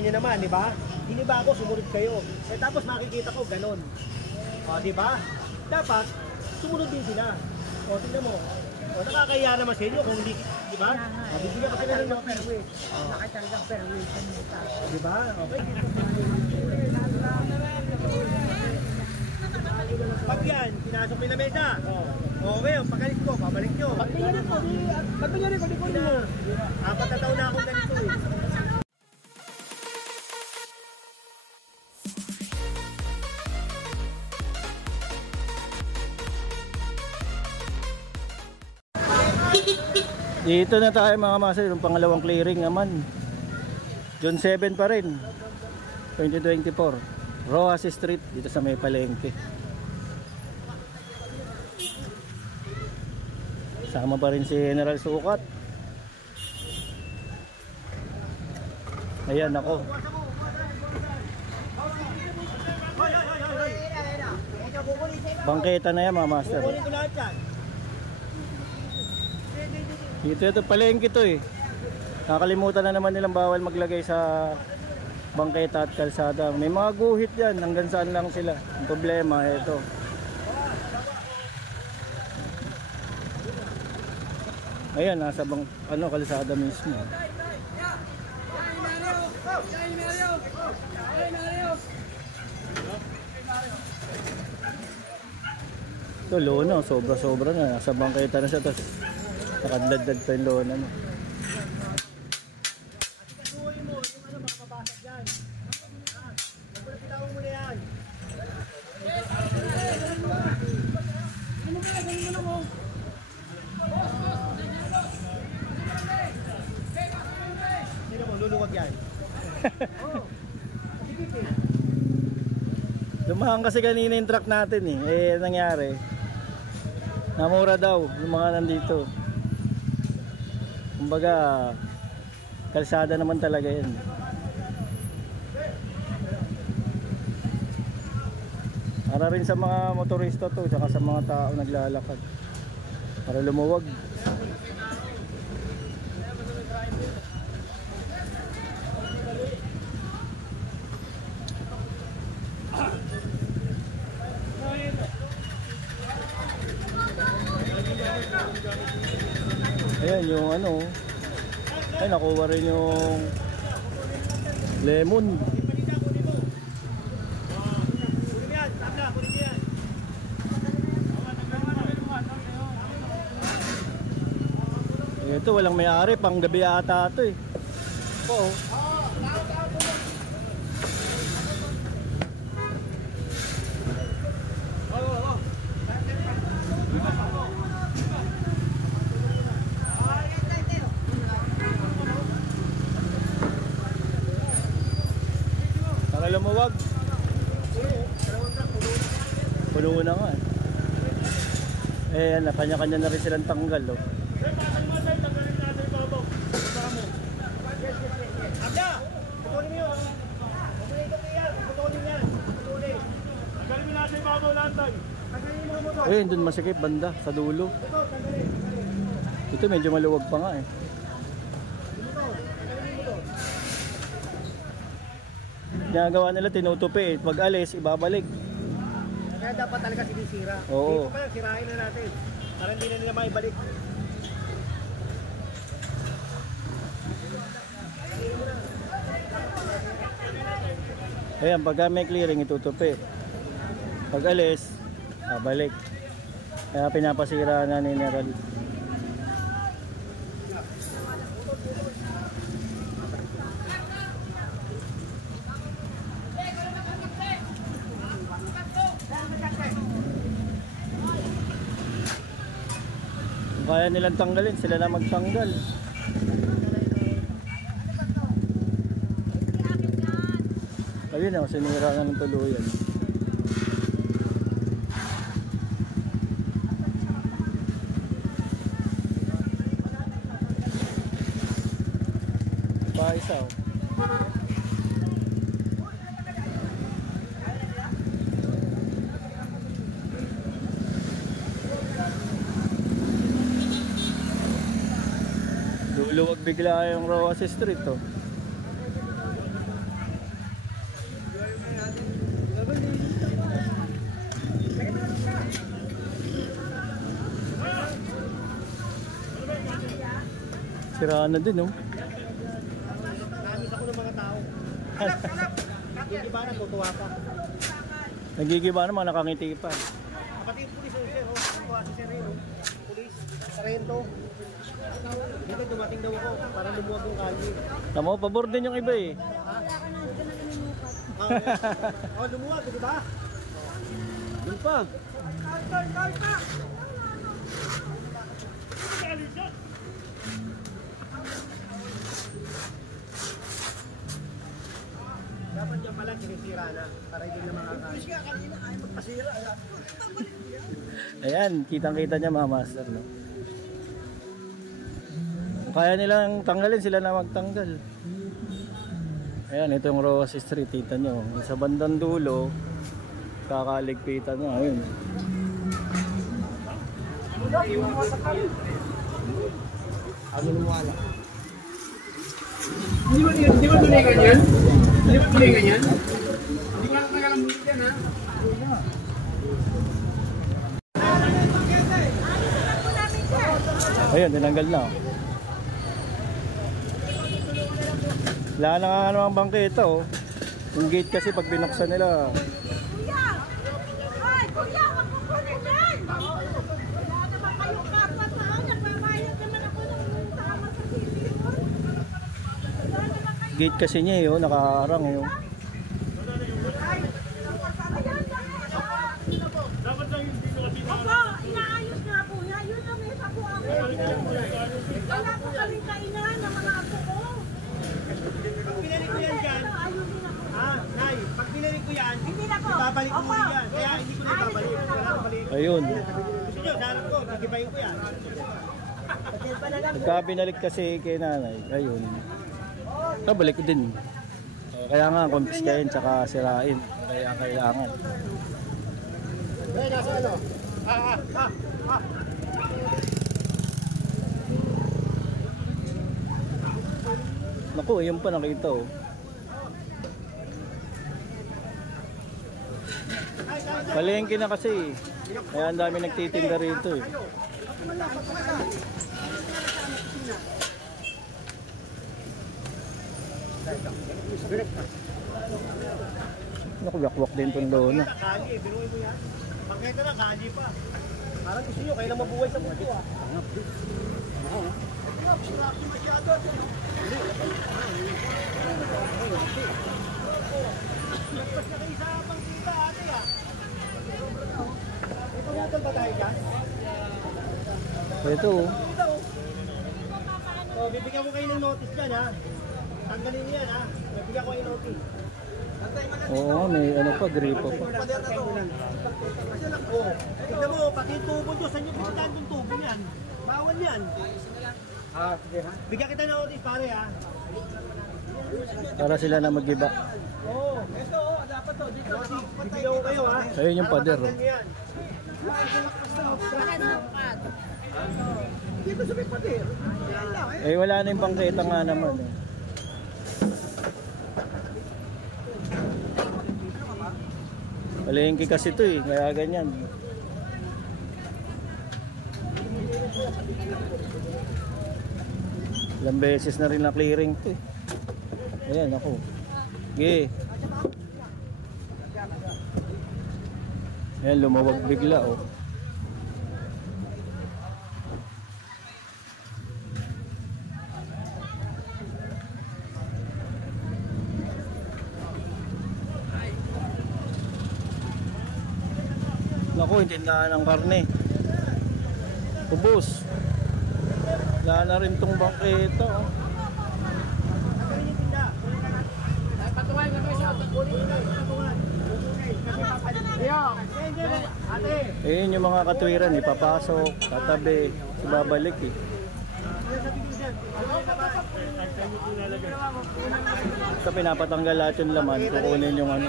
nyo naman, di ba? Hiniba ako, sumunod kayo. Eh, tapos makikita ko, ganon. O, di ba? Dapat, sumunod din sila. O, tingnan mo. O, nakakaya naman sa inyo kung hindi, di ba? Bibigyan pa sila ng fairway. Bakit talagang fairway sa mita? Di ba? Okay. Pag yan, pinasok mo na mesa. Okay, pagalit ko, pabalik nyo. Pagpinyarin ko, di ko nyo. 4 na taon na akong ganito eh. Dito na tayo mga master, yung pangalawang clearing naman. John 7 pa rin. 2024. Rojas Street dito sa may palengke. Sama pa rin si General Sukat. Ayan ako. Bangketa na yan mga master. Dito ito palengke to eh. Nakakalimutan na naman nilang bawal maglagay sa bangketa at kalsada. May mga guhit yan, hanggang saan lang sila. Ang problema ito. Ayan, nasa kalsada mismo. Ito lona, sobra-sobra na. Nasa bangketa na siya, tapos nakadladdad pa yung lona no. Luluwag yan. Lumahan kasi kanina yung truck natin eh. Nangyari, namura daw yung mga nandito. Kumbaga kalsada naman talaga yan. Para rin sa mga motorista to, saka sa mga tao naglalakad, para lumuwag. Ayan yung ay nakuha rin yung lemon. Ito walang may-ari, pang gabi ata ito eh. Oo. Lumuwag. Puno na nga eh. Yan, kanya-kanya na rin silang tanggal oh. Ayun, dun masikip banda sa dulo. Ito medyo maluwag pa nga eh. Ginagawa nila tinutupi eh. Pag alis, ibabalik. Kaya dapat talaga sinisira. Oo. Dito pa lang, sirahin na natin. Para hindi na nila maibalik. Ayan, pagka may clearing, itutupi. Pag alis, balik. Kaya pinapasira na ni General. Kaya nilang tanggalin, sila na magtanggal. Ayun na, sinira na ng tuluyan. Pa isa oh. Luluwag bigla yung Rojas Street oh. Sira na din, oh. Namis ako ng mga tao. Hindi ba na tutuwa pa? Nagigiba naman, nakangiti pa. Pati yung pulis, sir, oh. Tutuwa si sir, oh. Pulis, sarento. Hindi, dumating daw ako para lumuwag yung kalye. Tamo, pabor din yung iba eh. Oh, lumuwag, di ba? Yun pa. Dapat dyan pala sinisira na para hindi na makakain. Kanina ay magpasira. Ayan, kitang-kita niya mga master, no? Kung kaya nilang tanggalin, sila na magtanggal. Ayan, ito yung Roas Street, kita nyo. Sa bandang dulo, kakaligpitan na. Ayun. Di ba tunay ganyan? Di ba tunay ganyan? Hindi ko lang nakalamit yan, ha? Ayun, tinanggal na. Wala na nga namang bangketa, oh. Yung gate kasi pag binuksan nila. Kuya! Ay, kuya! Huwag mo kunin! Wala naman kayong kapat na. Nagbabayad naman ako ng tama sa city hall. Wala naman kayo. Gate kasi niya, oh, nakaarang, oh. Opo, inaayos nga po niya. Yun ang may sapo ako. Wala po kaming kainan ng mga apo ko. Pinalik ko yan dyan. Ayusin ako. Nay, pag pinalik ko yan, Hindi na po. babalik ko Opo. muli yan. Kaya hindi ko na babalik. Wala na balik. Ayun. Gusto nyo, sarap ko, gigibayin ko yan. Pagka binalik kasi kay nanay, ayun. Balik ko din. Kaya nga, confiscahin tsaka sirain. Kaya kailangan. Ay, nasa ano? Naku, ayun pa nakita, oh. Palengke na kasi. Kaya ang dami nagtitinda rito, eh. Naku, wakwak din itong lona. Kali, biruin mo yan. Pagkita na, kali pa. Parang gusto nyo, kailan mabuhay sa mundo ah. Nagpas na kayo sa pangkita ate ah. May pangutol ba tayo dyan? Ito, oh. Ito oh. So, bibigyan ko kayo ng notice dyan ha. Tanggalin niyo yan ha. Bibigyan ko kayo ng notice. Oo, may ano pa, gripo pa. Oh, tignan mo, pati yung tubo nyo, saan nyo pinitaan yung tubo yan? Bawal yan. Bigyan kita ng notice pare ha. Para sila na mag-iba. Oo. Ito oh, dapat to. Dito, bibigyan ko kayo ha. Ayun yung pader, oh. Dito sa may pader. Eh, wala na yung bangketa nga naman, eh. Palengke kasi ito, eh. Kaya ganyan. Ilang beses na rin na clearing ito, eh. Ayan, ako. Okay. Ayan, lumawag bigla, oh. Naku, hindi na ng karne. Ubus. Wala na rin tong bangketa, oh. Ayun yung mga katwiran, ipapasok, tatabi, babalik, eh. Sa pinapatanggal lahat yung laman, kukunin yung ano.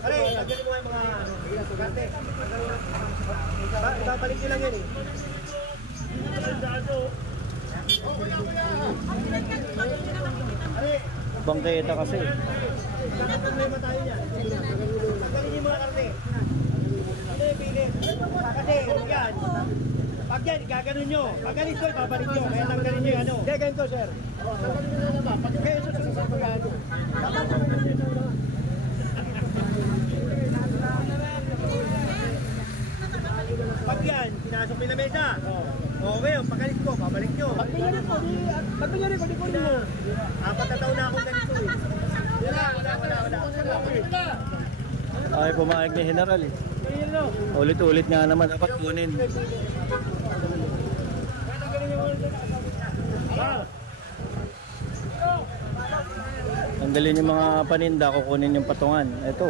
Pare, lagyan mo yung mga karte. Babalik nyo lang yan eh. Bangketa kasi. Problema tayo yan. Tanggalin yung mga karte. na yung pilit. Kasi, yan. Pag yan, gaganon nyo. Pag galit ko, ibabalik nyo. Kaya tanggalin nyo yung ano. Kaya ganito, sir. Tanggalin nyo na naman. Kaya susunod ko yan. Pag yan, pinasok nyo na mesa. Okay, pagalit ko, babalik nyo. Pagbigyan ko, di ko nyo. 4 na taon na akong ganito eh. Wala. Ay, pumayag ni General. Ulit-ulit nga naman dapat kunin. Tanggalin yung mga paninda, kukunin yung patungan. Ito.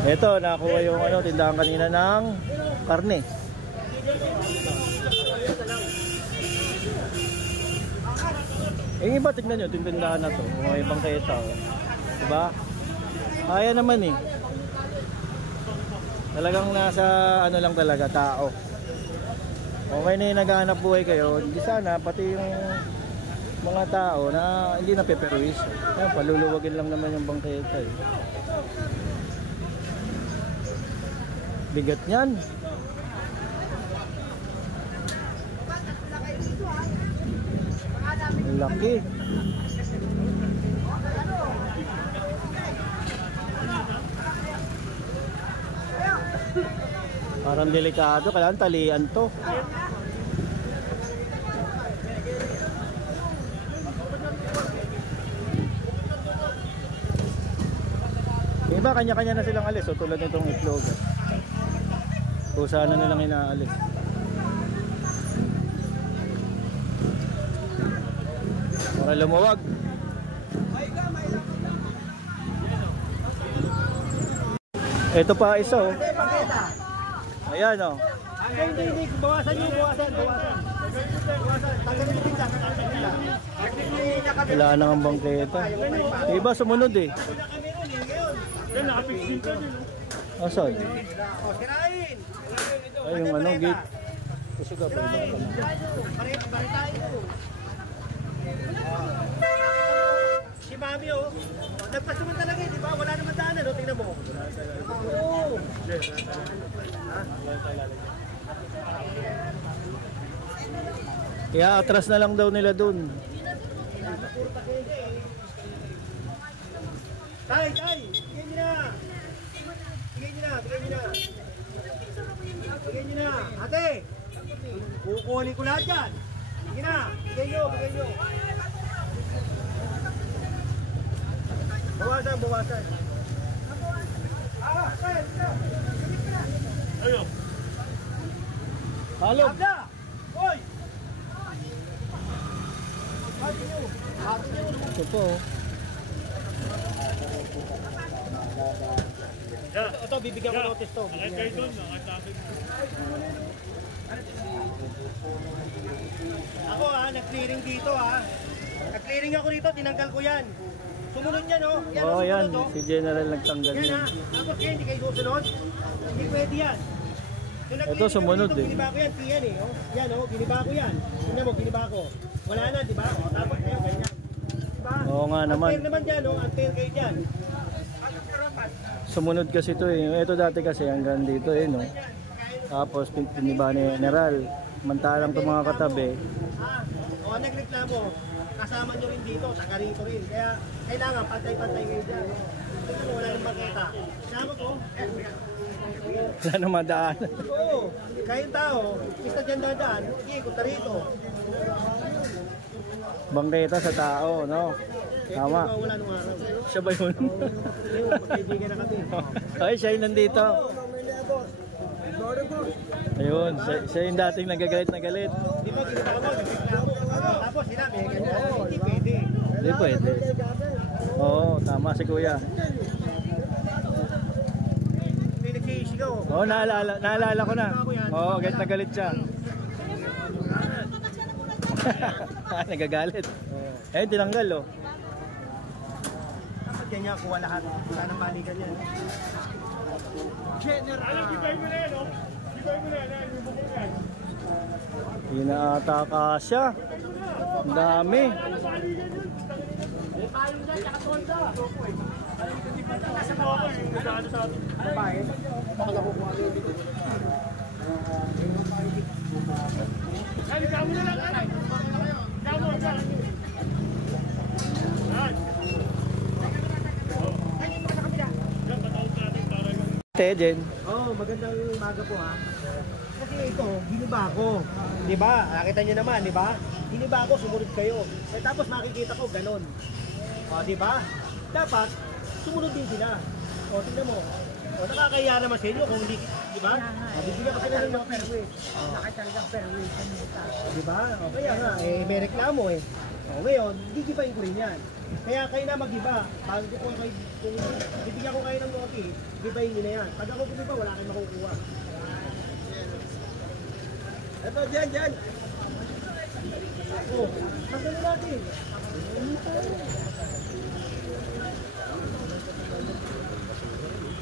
Ito, nakuha yung ano, tindahan kanina ng karne. Yung iba, tignan nyo, tindahan na to. May ibang kayeta. Oh. Diba? Kaya naman eh. Talagang nasa ano lang talaga, tao. Okay na yung naghahanap buhay kayo, hindi sana, pati yung mga tao na hindi na peperuis. Paluluwagin lang naman yung bangketa eh. Bigat niyan. Laki. Parang delikado, kailangan talian to. Iba kanya-kanya na silang alis, tulad nitong itlog. Kung sana nilang inaalis. Para lumuwag. Ito pa isa oh. Ayan oh. Hindi. Bawasan nyo, bawasan. Tanggalin mo pinsa. Wala na ang bangketa. Iba sumunod eh. Asan? Sirain! Ay, yung ano, gate. Kusuga pa iba. Si Mami oh, nagpasuman talaga eh, di ba? Wala naman daanan, oh, tingnan mo. Oo. Kaya atras na lang daw nila dun. Tay! Bigyan nyo na! Bigyan nyo na! Ate! Kukunin ko lahat yan! Bigyan na! Bigyan nyo! Bawasan! Ayo! Halo! Abda! Hoy! Ito po oh. Ito, bibigyan ko notice to. Ako nag-clearing dito Nag-clearing ako dito, tinanggal ko yan. Sumunod yan Yan, Oh, yan. sumunod, Si General nagtanggal Yan yan. Tapos kaya hindi kayo susunod. Hindi pwede yan. Ito, sumunod dito, eh. Giniba ko yan, yan Yan giniba ko yan. Tingnan mo, giniba ko. Wala na, di ba? Tapos kayo, ganyan. Diba? Oo nga naman. Unfair naman dyan, unfair kayo dyan. Sumunod kasi ito eh. Ito dati kasi hanggang dito eh no. Tapos piniba ni General. Mantalang itong mga katabi. Nagreklamo, kasama nyo rin dito, taga rito rin. Kaya kailangan pantay-pantay kayo dyan. Ito wala nang makita. Sinama ko. Wala na madaan. Oo, kayong tao, basta dyan dadaan, ikot na rito. Bangketa sa tao, no? Tama. Wala nung araw. Siya ba yun? Magkaibigan na kami. Ay, siya yung nandito. Ayun, siya yung dating nagagalit na galit. Di ba, ginawa mo, nagreklamo. Tapos sinabi, ganyan, hindi pwede. Hindi pwede. Oo, tama si kuya. May nagsisigaw. Oo, naalala ko na. Oo, galit na galit siya. Nagagalit. Eh, tinanggal oh. Dapat ganyan kuha lahat. Wala nang balikan yan. General! Gibay mo na yan, oh! Gibay mo na yan, yung bukol yan. Inaataka siya. Ang dami. Jen. Oh, magandang umaga po ha. Kasi ito, giniba ko. Di ba? Nakita niyo naman, di ba? Giniba ko, sumunod kayo. Eh, tapos makikita ko, ganon. O, di ba? Dapat, sumunod din sila. O, tingnan mo. O, nakakaya naman sa inyo kung hindi, di ba? O, bibigyan pa sila ng fairway. Nakatalagang fairway. Di ba? O, kaya nga, eh, may reklamo eh. O, ngayon, gigibayin ko rin yan. Kaya kayo na mag-iba. Bago ko kayo, kung bibigyan ko kayo ng noti, gibayin nyo na yan. Pag ako gumiba, wala kayong makukuha. Ito, dyan. Oh, tanggalin natin.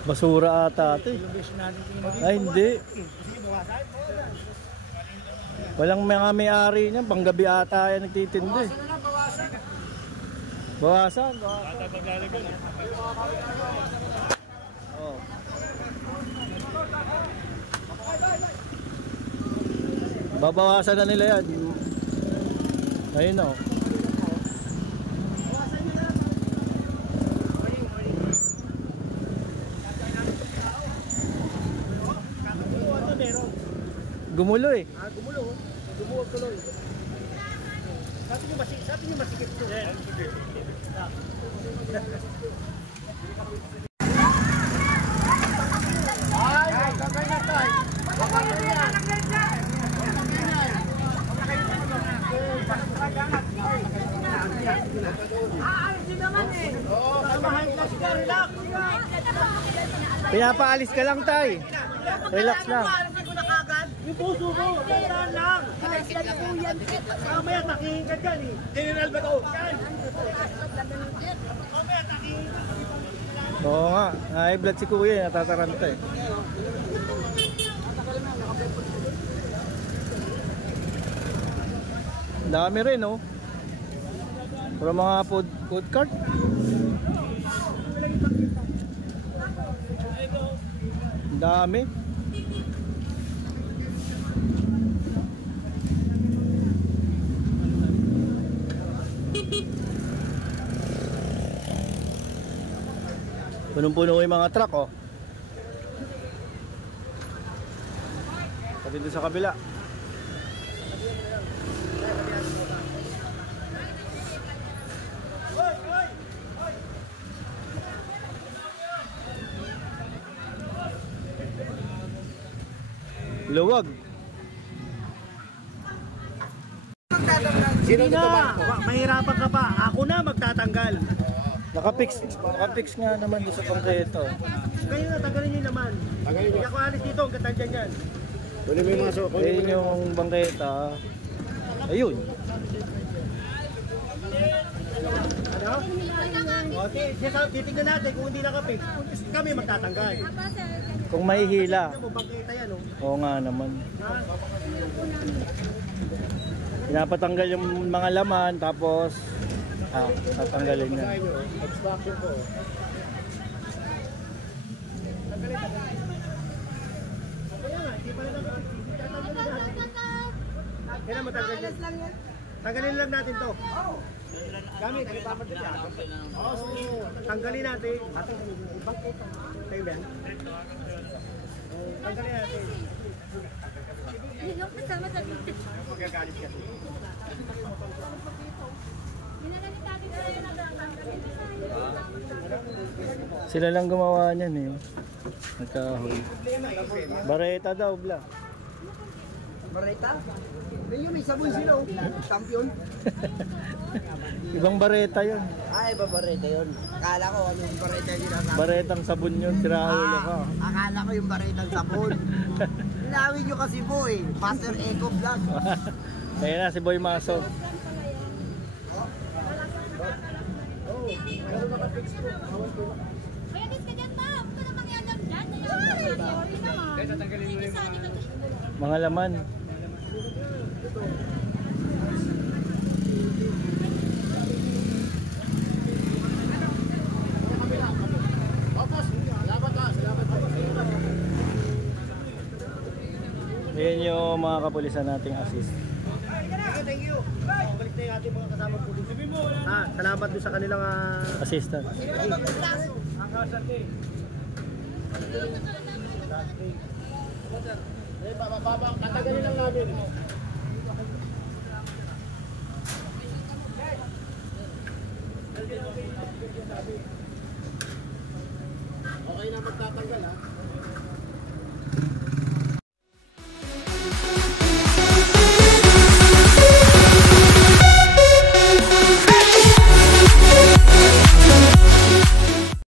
Basura ata ito eh. Ay, hindi. Walang mga may-ari niyan. Panggabi ata yan nagtitinda eh. Bawasan. Oh. Babawasan na nila yan. Ayun o. Gumulo eh. Gumulo. Gumulo tuloy. Sabi niyo masikip to. Ay, kakay na tayo. Pinapaalis ka lang tay. Relax lang. Yung puso mo, tandaan lang. Mamaya takihin ka dyan eh. General ba ito? Mamaya takihin ka. Oo nga. High blood si kuya. Natataranta eh. Dami rin oh. Para mga food cart. Dami. Punong-puno yung mga truck oh. Pati doon sa kabila. Luwag. Sino na? Mahirapan ka pa. Ako na magtatanggal. Nakapix nga naman doon sa pangketo. Kayo na, tanggalin nyo naman. Hindi ako alis dito, ang katandyan yan. Kunin mo yung maso. Ayun yung bangketa. Ayun. Ano? O, titignan natin kung hindi nakapix. Kami magtatanggal. Kung mahihila. Ano mo, bangketa yan, oh. Oo nga naman. Ha? Pinapatanggal yung mga laman tapos tatanggalin na. Obstruction po. Kaya nga, hindi pa rin kailan matanggal yan? Tanggalin lang natin to. Gamit, tanggalin natin. Tayo ba yan? Tanggalin natin. Magagalit ka. Sila lang gumawa niyan eh. Nagkahoy. Bareta daw, bla. Bareta? Ayun, may sabon sila, oh. Champion. Ibang bareta yun. Ay, babareta yun. Akala ko ano yung bareta yung sinasabi. Baretang sabon yun, siraulo ka. Akala ko yung baretang sabon. Inawin nyo kasi po eh. Master Eco Vlog. Ayan na, si Boy Maso. Kaya dis ka dyan, ma'am. Huwag ka na mangyalam dyan. Sorry naman. Kaya tatanggalin mo yung Mga laman. Ayan yung mga kapulisan nating assist. Thank you. Balik na yung ating mga kasamang pulis. Salamat doon sa kanilang Assistant. katagalin lang namin. Okay na magtatanggal ha.